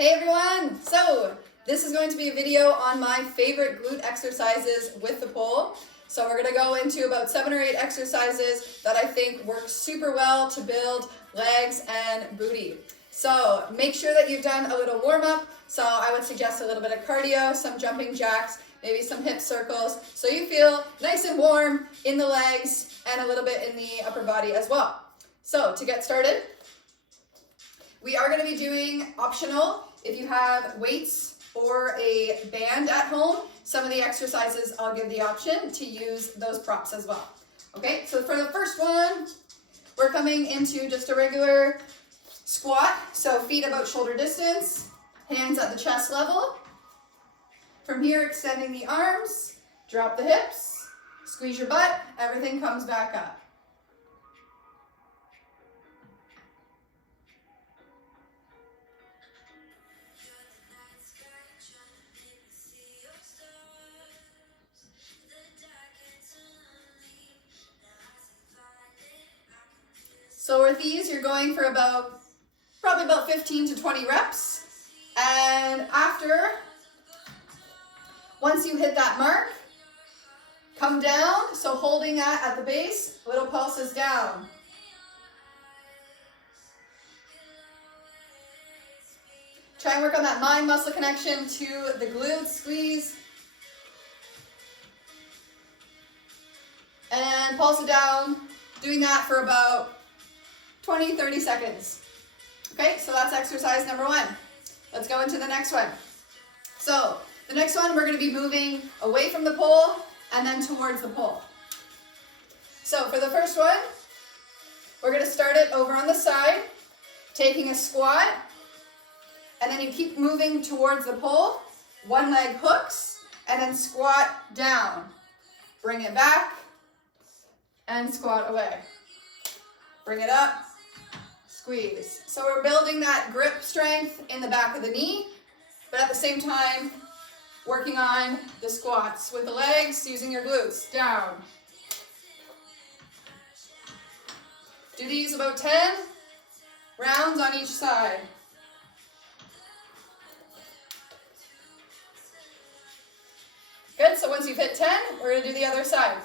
Hey everyone! So, this is going to be a video on my favorite glute exercises with the pole. So we're going to go into about 7 or 8 exercises that I think work super well to build legs and booty. So make sure that you've done a little warm-up. So I would suggest a little bit of cardio, some jumping jacks, maybe some hip circles, so you feel nice and warm in the legs and a little bit in the upper body as well. So to get started, we are going to be doing optional. If you have weights or a band at home, some of the exercises I'll give the option to use those props as well. Okay, so for the first one, we're coming into just a regular squat. So feet about shoulder distance, hands at the chest level. From here, extending the arms, drop the hips, squeeze your butt, everything comes back up. So with these, you're going for probably about 15 to 20 reps. And once you hit that mark, come down. So holding that at the base, little pulses down. Try and work on that mind-muscle connection to the glutes, squeeze. And pulse it down, doing that for about 20-30 seconds. Okay, so that's exercise number 1. Let's go into the next one. So the next one, we're going to be moving away from the pole and then towards the pole. So for the first one, we're going to start it over on the side, taking a squat, and then you keep moving towards the pole. One leg hooks, and then squat down. Bring it back, and squat away. Bring it up, squeeze. So we're building that grip strength in the back of the knee, but at the same time, working on the squats with the legs, using your glutes. Down. Do these about 10 rounds on each side. Good, so once you've hit 10, we're gonna do the other side.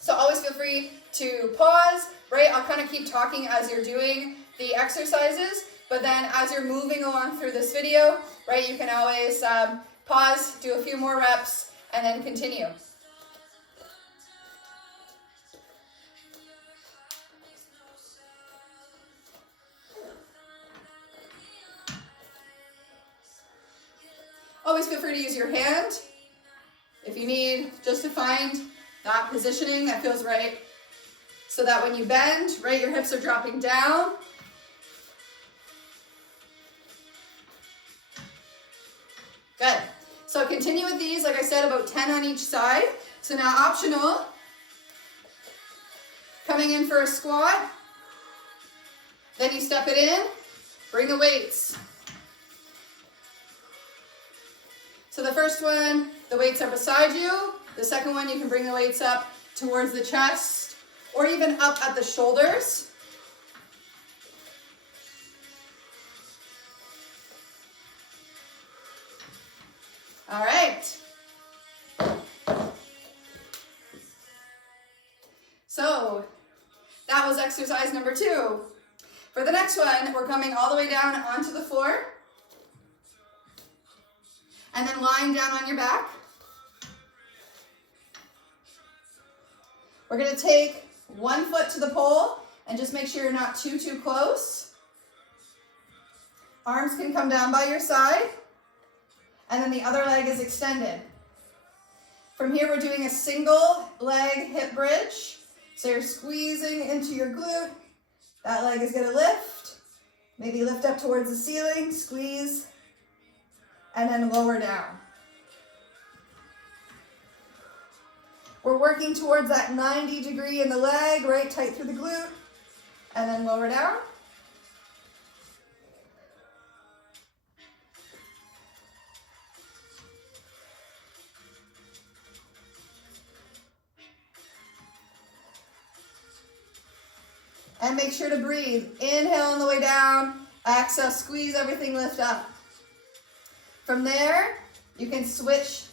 So always feel free to pause, right? I'll kind of keep talking as you're doing the exercises, but then as you're moving along through this video, right, you can always pause, do a few more reps, and then continue. Always feel free to use your hand if you need, just to find that positioning that feels right, so that when you bend, right, your hips are dropping down. Good. So continue with these, like I said, about 10 on each side. So now optional, coming in for a squat, then you step it in, bring the weights. So the first one, the weights are beside you. The second one, you can bring the weights up towards the chest or even up at the shoulders. All right. So that was exercise number 2. For the next one, we're coming all the way down onto the floor and then lying down on your back. We're going to take one foot to the pole and just make sure you're not too close. Arms can come down by your side, and then the other leg is extended. From here, we're doing a single leg hip bridge. So you're squeezing into your glute. That leg is going to lift. Maybe lift up towards the ceiling, squeeze, and then lower down. We're working towards that 90 degree in the leg, right tight through the glute, and then lower down. And make sure to breathe. Inhale on the way down, exhale, squeeze everything, lift up. From there, you can switch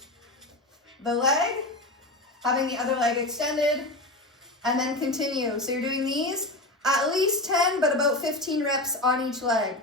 the leg, having the other leg extended, and then continue. So you're doing these at least 10, but about 15 reps on each leg.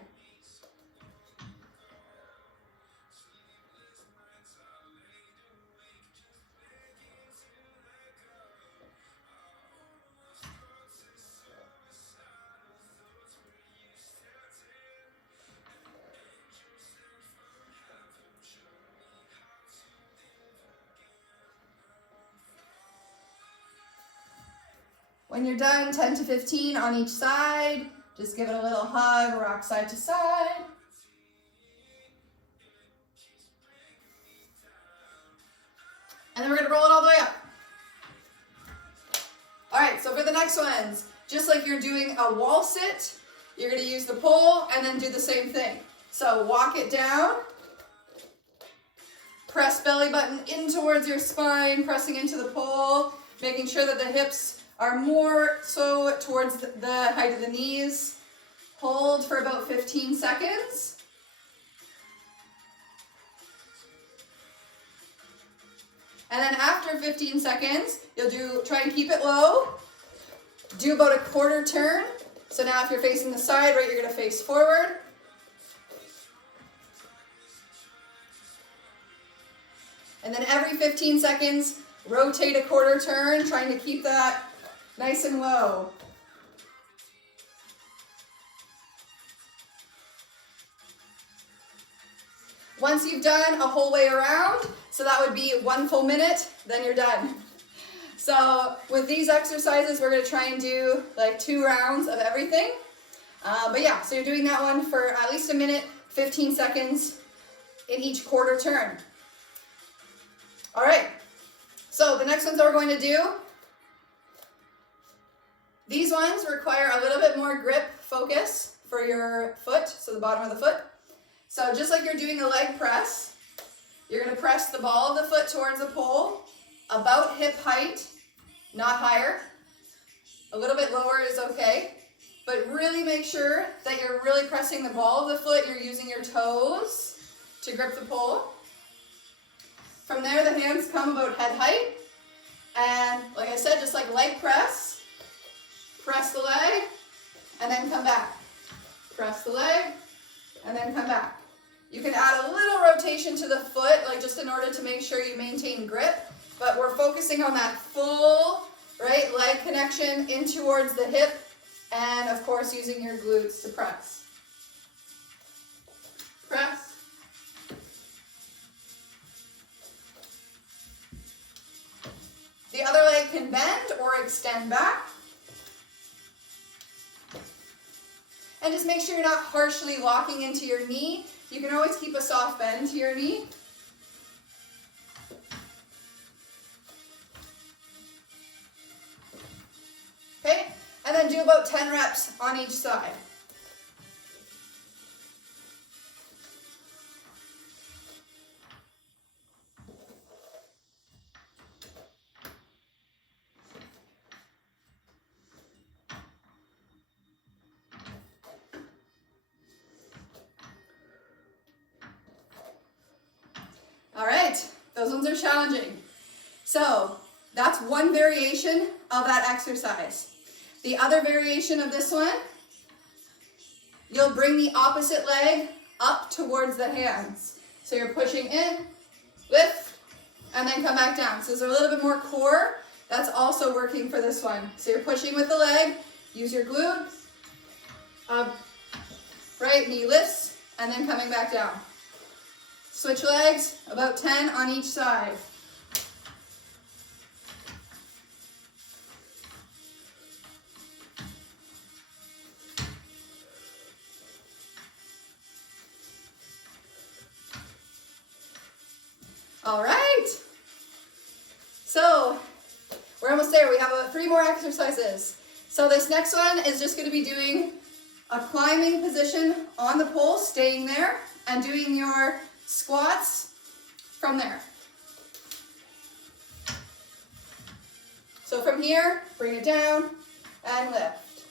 When you're done, 10 to 15 on each side. Just give it a little hug, rock side to side. And then we're gonna roll it all the way up. All right, so for the next ones, just like you're doing a wall sit, you're gonna use the pole and then do the same thing. So walk it down, press belly button in towards your spine, pressing into the pole, making sure that the hips are more so towards the height of the knees. Hold for about 15 seconds. And then after 15 seconds, you'll try and keep it low. Do about a quarter turn. So now if you're facing the side, right, you're gonna face forward. And then every 15 seconds, rotate a quarter turn, trying to keep that nice and low. Once you've done a whole way around, so that would be 1 full minute, then you're done. So with these exercises, we're gonna try and do like 2 rounds of everything. But yeah, so you're doing that one for at least a minute, 15 seconds in each quarter turn. All right, so the next ones that we're going to do, these ones require a little bit more grip focus for your foot, so the bottom of the foot. So just like you're doing a leg press, you're gonna press the ball of the foot towards the pole, about hip height, not higher. A little bit lower is okay, but really make sure that you're really pressing the ball of the foot, you're using your toes to grip the pole. From there, the hands come about head height, and like I said, just like leg press, press the leg, and then come back. Press the leg, and then come back. You can add a little rotation to the foot, like just in order to make sure you maintain grip, but we're focusing on that full, right, leg connection in towards the hip, and of course using your glutes to press. Press. The other leg can bend or extend back. And just make sure you're not harshly locking into your knee. You can always keep a soft bend to your knee. Okay, and then do about 10 reps on each side. All right, those ones are challenging. So that's one variation of that exercise. The other variation of this one, you'll bring the opposite leg up towards the hands. So you're pushing in, lift, and then come back down. So there's a little bit more core. That's also working for this one. So you're pushing with the leg, use your glute, right, knee lifts, and then coming back down. Switch legs, about 10 on each side. All right. So we're almost there. We have 3 more exercises. So this next one is just going to be doing a climbing position on the pole, staying there, and doing your squats from there. So from here, bring it down and lift.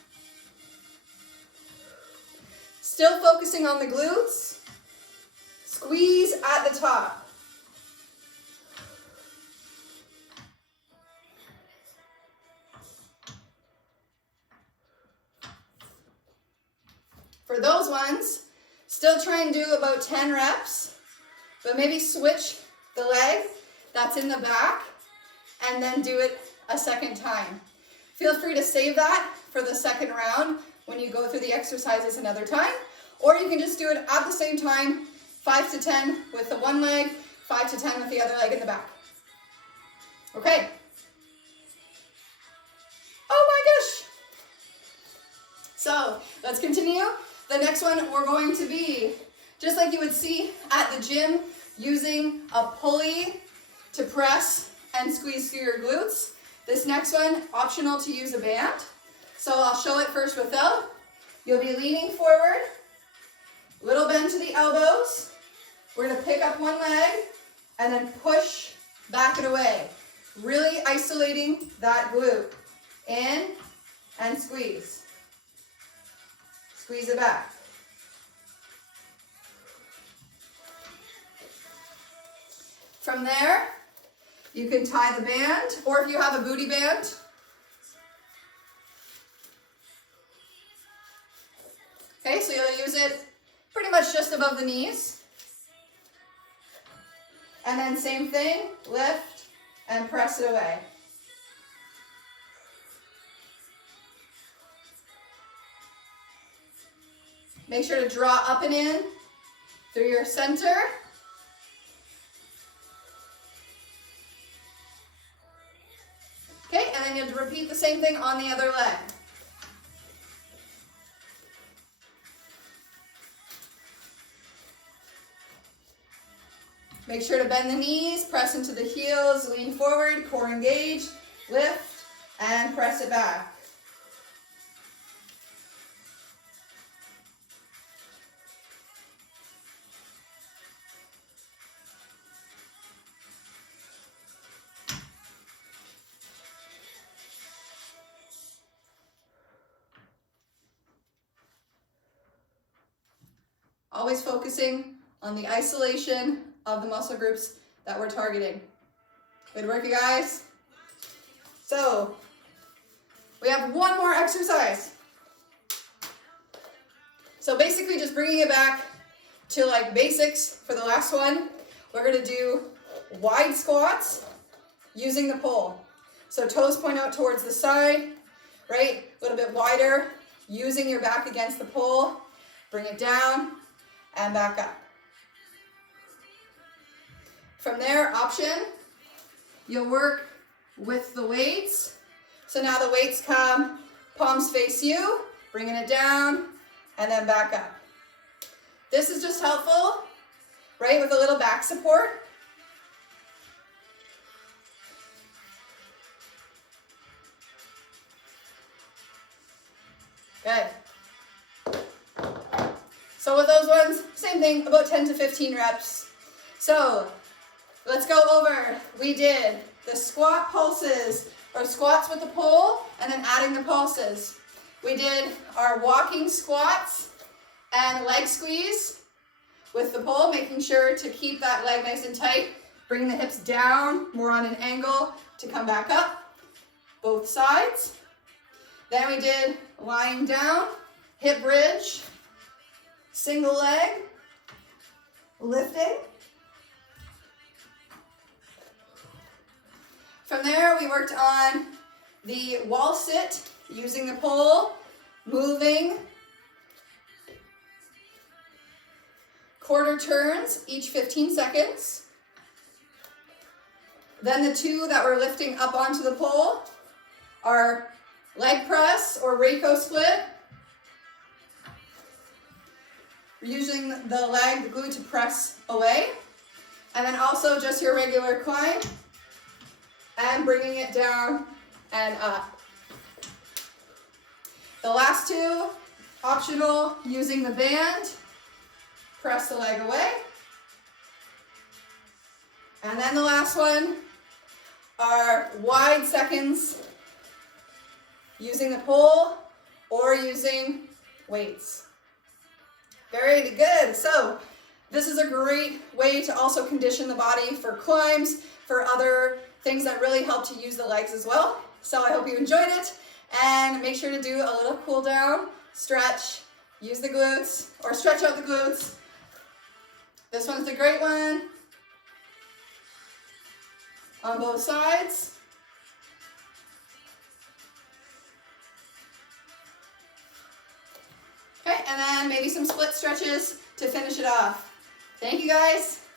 Still focusing on the glutes. Squeeze at the top. For those ones, still try and do about 10 reps, but maybe switch the leg that's in the back and then do it a second time. Feel free to save that for the second round when you go through the exercises another time, or you can just do it at the same time, 5 to 10 with the one leg, 5 to 10 with the other leg in the back. Okay. Oh my gosh. So let's continue. The next one we're going to be, just like you would see at the gym, using a pulley to press and squeeze through your glutes. This next one, optional to use a band. So I'll show it first without. You'll be leaning forward, little bend to the elbows. We're gonna pick up one leg and then push back and away. Really isolating that glute. In and squeeze. Squeeze it back. From there, you can tie the band, or if you have a booty band, okay, so you'll use it pretty much just above the knees. And then same thing, lift and press it away. Make sure to draw up and in through your center. Okay, and then you'll repeat the same thing on the other leg. Make sure to bend the knees, press into the heels, lean forward, core engage, lift, and press it back. Always focusing on the isolation of the muscle groups that we're targeting. Good work, you guys. So, we have one more exercise. So basically just bringing it back to like basics for the last one. We're gonna do wide squats using the pole. So toes point out towards the side, right? A little bit wider, using your back against the pole. Bring it down and back up. From there, option, you'll work with the weights. So now the weights come, palms face you, bringing it down, and then back up. This is just helpful, right, with a little back support. Good. So with those ones, same thing, about 10 to 15 reps. So let's go over. We did the squat pulses, or squats with the pole, and then adding the pulses. We did our walking squats and leg squeeze with the pole, making sure to keep that leg nice and tight. Bring the hips down, more on an angle to come back up, both sides. Then we did lying down, hip bridge, single leg, lifting. From there, we worked on the wall sit, using the pole, moving, quarter turns each 15 seconds. Then the two that we're lifting up onto the pole are leg press or Reiko split. We're using the leg, the glute to press away. And then also just your regular climb and bringing it down and up. The last two, optional, using the band, press the leg away. And then the last one are wide seconds, using the pole or using weights. Very good. So This is a great way to also condition the body for climbs, for other things that really help to use the legs as well. So I hope you enjoyed it, and make sure to do a little cool down, stretch, use the glutes, or stretch out the glutes. This one's a great one on both sides. Okay, and then maybe some split stretches to finish it off. Thank you guys.